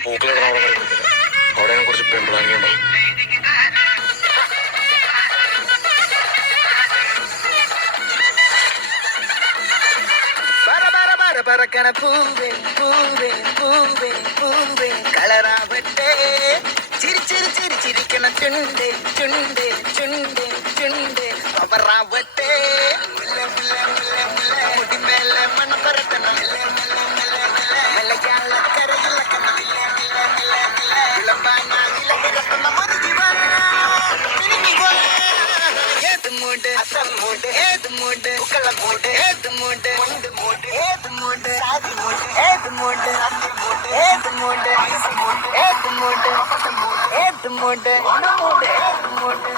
പൂക്കളിടണം അവിടെ വരെ കൊടുത്തില്ല അവിടെ കുറച്ച് പെൺപിളാങ്ങി ഉണ്ടാവും பர பர பர பறக்கன பூவே பூவே பூவே பூவே களராவட்டே சிரி சிரி சிரி சிரிக்கன சுண்டே சுண்டே சுண்டே சுண்டே பவராவட்டே மூடு அசல் மூடு ஏது மூடு உக்கல மூடு ஏது மூடு முண்டு மூடு ஏது மூடு சாதி மூடு ஏது மூடு அந்தி மூடு ஏது மூடு ஐஸ் மூடு ஏது மூடு ஏது மூடு ஒன மூடு ஏது மூடு